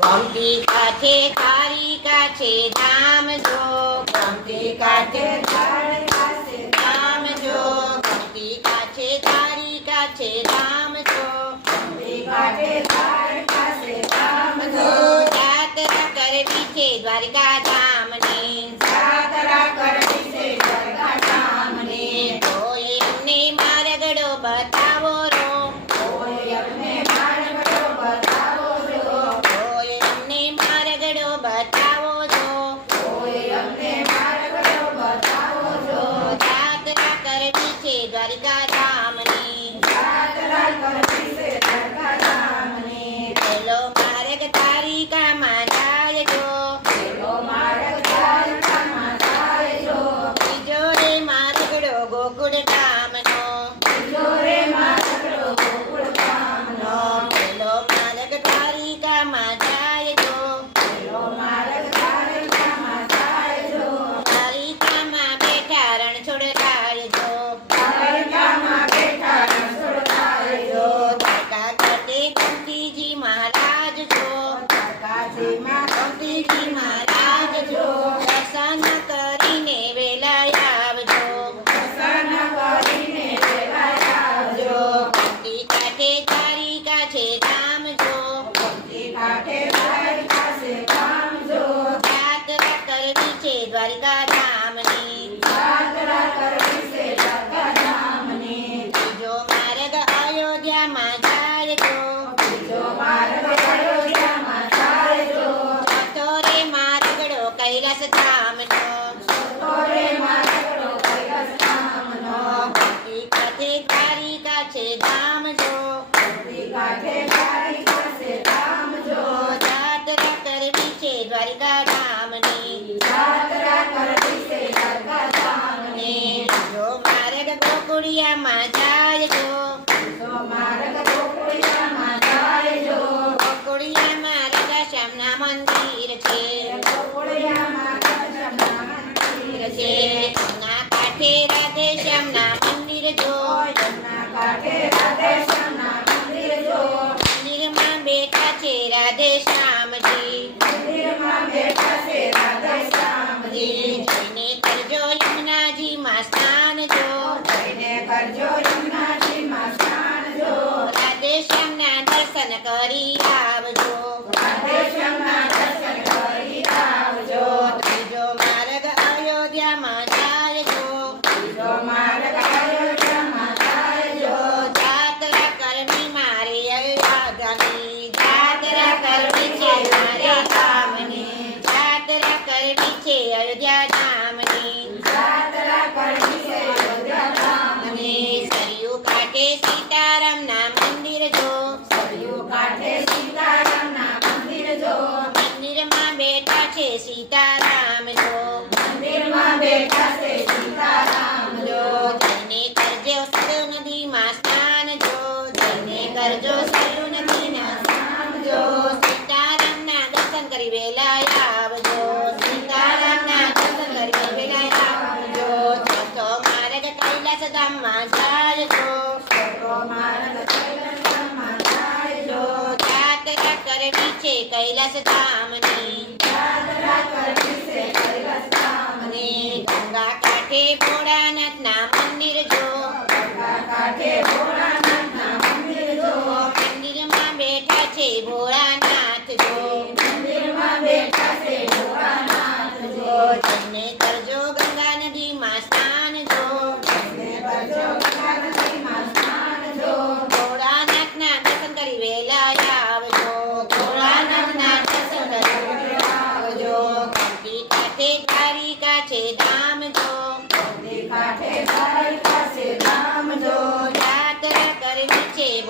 ગોમતી કાંઠે તારી કાંઠે ધામ જો ગોમતી કાંઠે ધામ જો. ગોમતી કાંઠે તારી કાંઠે ધામ જો. ધામ છે દ્વારિકા ધામની છે દ્વારિકા ધામની પેલો માર્ગ તારિકામાં જાય જો બીજો રે માર્ગડો ગોકુળ ધામનો પેલો માર્ગ તારિકામાં જાય જો તારિકામાં બેઠા રણછોડ રાય જો જો દ્વારકા ખાતે કુંતીજી મહારાજ જો કુંતીજી મહારાજ જો દર્શન કરીને વેલા આવજો જો કુંતી કાંઠે તારી કાંઠે ધામ જો યાત્રા કરવી છે દ્વારિકા ધામની બીજો માર્ગ અયોધ્યામાં જાય જો ચોથો રે માર્ગડો કૈલાસ ધામનો કાંઠે તારી ધામ જો યાત્રા કરવી છે દ્વારિકા ધામની ને બીજો માર્ગ ગોકુળિયામાં જાય જો ગોકુળિયામાં રાધા શ્યામના મંદિર છે છે ના કાંઠે રાધે શ્યામના મંદિર જો મંદિરમાં બેઠા રાધે શ્યામજી. જઈને કરજો યમુનાજીમાં સ્નાન જો. રાધે શ્યામના દર્શન કરી આવજો. છે અયોધ્યા ધામની અને સરયુ કાંઠે સીતારામના મંદિર જો મંદિરમાં બેઠા છે સીતારામ જો જો જઈને કરજો સરયુ નદીમાં સ્નાન જો જઈને કરજો સરયુ નદીના સ્નાન જો સીતારામના દર્શન કરી વેલા આવજો સીતારામના દર્શન કરી વેલા આવજો ચોથો કરવી છે કૈલાસ ધામની. ગંગા કાંઠે ભોળાનાથના મંદિર જો મંદિરમાં બેઠા છે ભોળાનાથ જો જો જઈને કરજો ગંગા નદીમાં સ્નાન જો ભોળાનાથના દર્શન કરી વેલા આવજો ભોળાનાથના